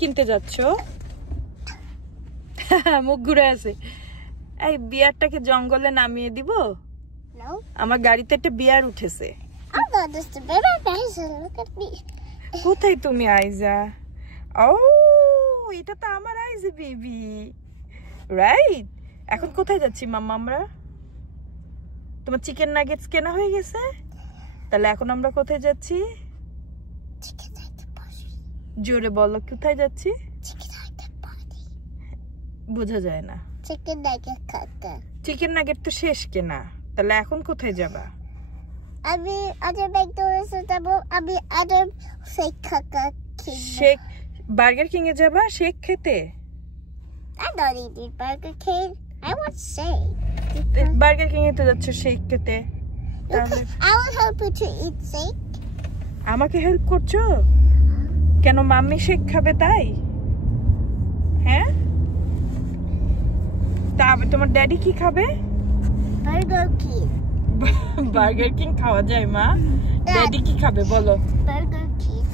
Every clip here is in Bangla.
কিনতে যাচ্ছ? মুখ ঘুরে আছে। এই বিয়ারটাকে জঙ্গলে নামিয়ে দিব? আমার গাড়িতে একটা বিয়ার উঠেছে। কোথায় তুমি আইজা? ও এটা তো আমার আইজা বেবি, রাইট? এখন কোথায় যাচ্ছি মাম্মা আমরা? তোমার চিকেন নাগেটস কেনা হয়ে গেছে? তাহলে এখন আমরা কোথায় যাচ্ছি? জোরে বলো, কোথায় যাচ্ছি? বোঝা যায় না। চিকেন নাগেট খেতে। চিকেন নাগেট তো শেষ কেনা, তাহলে এখন কোথায় যাবা? আমি আদার ম্যাকডোনাল্ডসে যাব। আমি আদার শেক খাতে। শেক বার্গার কিং এ যাবা শেক খেতে? I don't eat Burger King. I want shake. Burger king এ তো যাচ্ছ শেক খেতে। তাহলে I will help you to eat shake. আমাকে হেল্প করছো কেন? মাম্মি শেক খাবে তাই? হ্যাঁ, তা তোমার ড্যাডি কি খাবে? Burger King. বার্গার কিং খাওয়া যায় মা? ড্যাডি কি খাবে বলো? Burger King.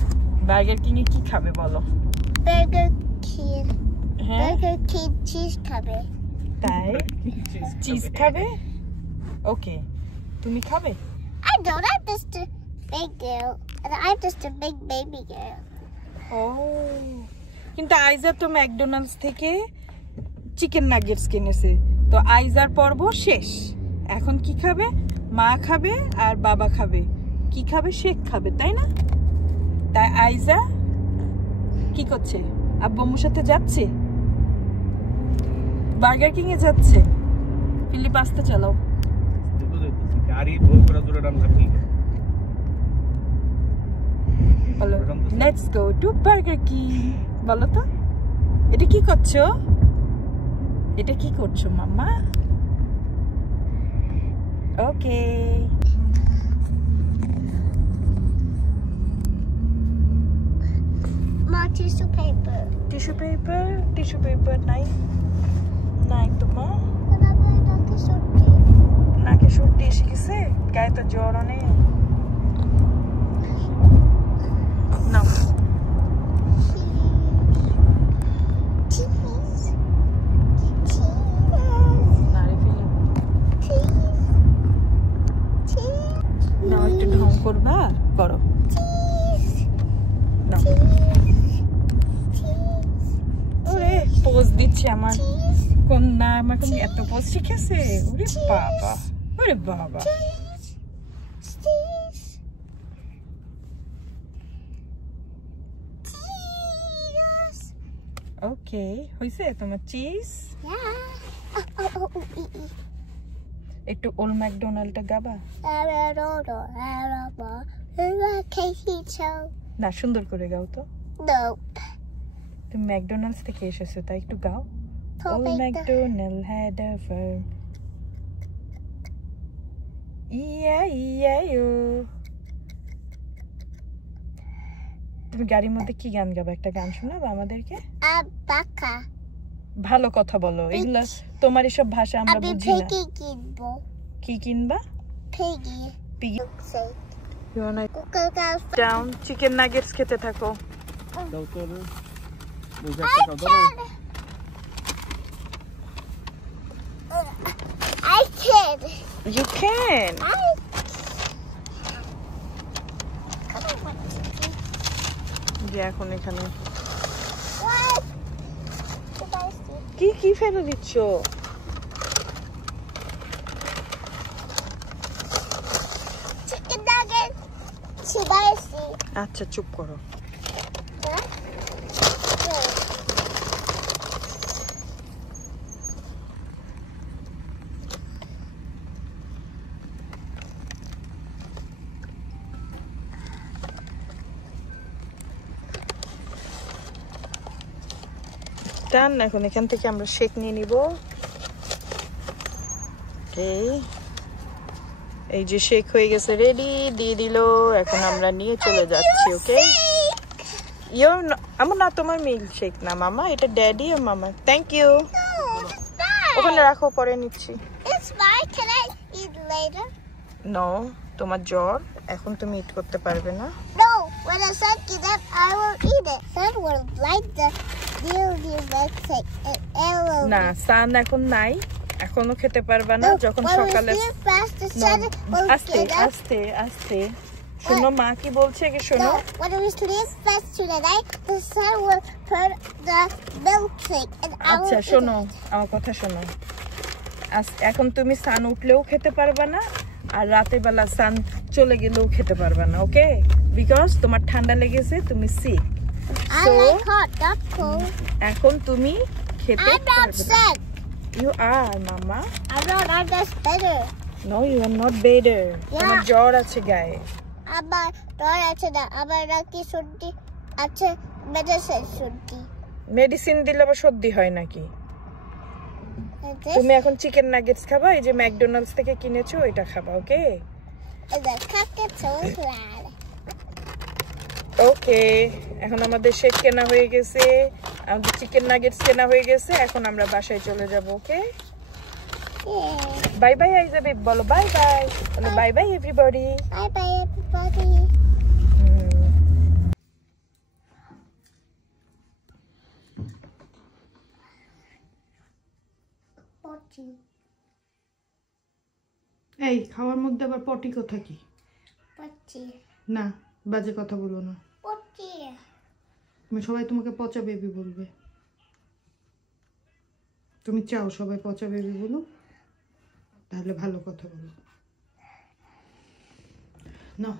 বার্গার কিং এ কি খাবে বলো? Burger King. হ্যাঁ Burger King cheese খাবে। তাই চিজ খাবে? ওকে, তুমি খাবে? I don't. I'm just a big girl. And I'm just a big baby girl. ও, কিন্তু আইজা তো ম্যাকডোনাল্ডস থেকে চিকেন নাগেটস কিনেছে, তো আইজার পর্ব শেষ। এখন কি খাবে? মা খাবে আর বাবা খাবে। কি খাবে? শেক খাবে, তাই না? তাই আইজা কি করছে? আব্বু আম্মুর সাথে যাচ্ছে, বার্গার কিং এ যাচ্ছে। ফিলিপ আসতে চালাও। বলো let's go to burger king. বলো তো, এটা কি করছো? এটা কি করছো মাম্মা? ওকে, More tissue paper. Tissue paper নাই? নাই তো মা। নাকে সর্দি এসে গেছে, গায়ে তো জ্বর অনেক। নাও। নাও একটু ঢং করবা, করো। নাও। ওরে পোজ দিচ্ছে আমার কন্যা, আমার কোন এত পোজ শিখেছে? ওরে বাবা, ওরে বাবা। ওকে, হইছে তোমার চিজ? একটু ওল্ড ম্যাকডোনাল্ডটা গাবা না? সুন্দর করে গাও তো। তুমি ম্যাকডোনাল্ডস থেকে এসেছো তাই একটু গাও। Old MacDonald had a farm. E-I-E-I-O. তুমি গাড়ির মধ্যে কি গান গাবে? একটা গান শোনাবো আমাদেরকে? ভালো কথা বলো, এগুলা তোমার এসব ভাষা আমরা বুঝি না। কি কিনবা? Piggy. You wanna down chicken nuggets খেতে থাকো। I can. You can. যে এখন এখানে কি কি ফেলে দিচ্ছ? Chicken nugget. Spicy. আচ্ছা চুপ করো। ডান, এখন এখান থেকে আমরা শেক নিয়ে নিব। ওকে, এই যে শেক হয়ে গেছে, রেডি, দিয়ে দিল। এখন আমরা নিয়ে চলে যাচ্ছি। ওকে, আমার না, তোমার মিল্ক শেক না মামা, এটা ড্যাডি আর মামা। Thank you. ওখানে রাখো, পরে নিচ্ছি। নো, তোমার জ্বর, এখন তুমি ইট করতে পারবে না। When the sun gets up, I will eat it. Sun will like the milkshake and arrow. না সান এখন নাই, এখনো খেতে পারবা না। যখন সকালে আস্তে আস্তে আস্তে শোনো মা কি বলছে, কি শোনো। When we sleep fast tonight, the sun will turn the milkshake and I will আচ্ছা শোনো আমার কথা শোনো, এখন তুমি সান উঠলেও খেতে পারবা না, আর রাতের বেলা সান চলে গেলেও খেতে পারবা না, ওকে? বিকজ তোমার ঠান্ডা লেগেছে, তুমি sick. I like hot, not cold. এখন তুমি খেতে I'm not পারবে না। sick. You are, Mama. I'm not. I'm just better. No, you are not better. তোমার জ্বর আছে গায়ে। আমার জ্বর আছে না, আমার নাকি সর্দি আছে, মেডিসিন সর্দি। মেডিসিন দিলে আবার সর্দি হয় নাকি? তুমি এখন চিকেন নাগেটস খাবা, এই যে ম্যাকডোনাল্ডস থেকে কিনেছো এটা খাবা, ওকে? ওকে, এখন আমাদের শেক কেনা হয়ে গেছে, আমাদের চিকেন নাগেটস কেনা হয়ে গেছে, এখন আমরা বাসায় চলে যাব, ওকে? বাই বাই আইজা বেব, বলো বাই বাই, বলো bye bye everybody. Bye bye everybody. এই খাওয়ার মধ্যে আবার পটি কথা কি? পটি না, বাজে কথা বলো না। পটি সবাই তোমাকে পচা বেবি বলবে। তুমি চাও সবাই পচা বেবি বলো? তাহলে ভালো কথা বলো। না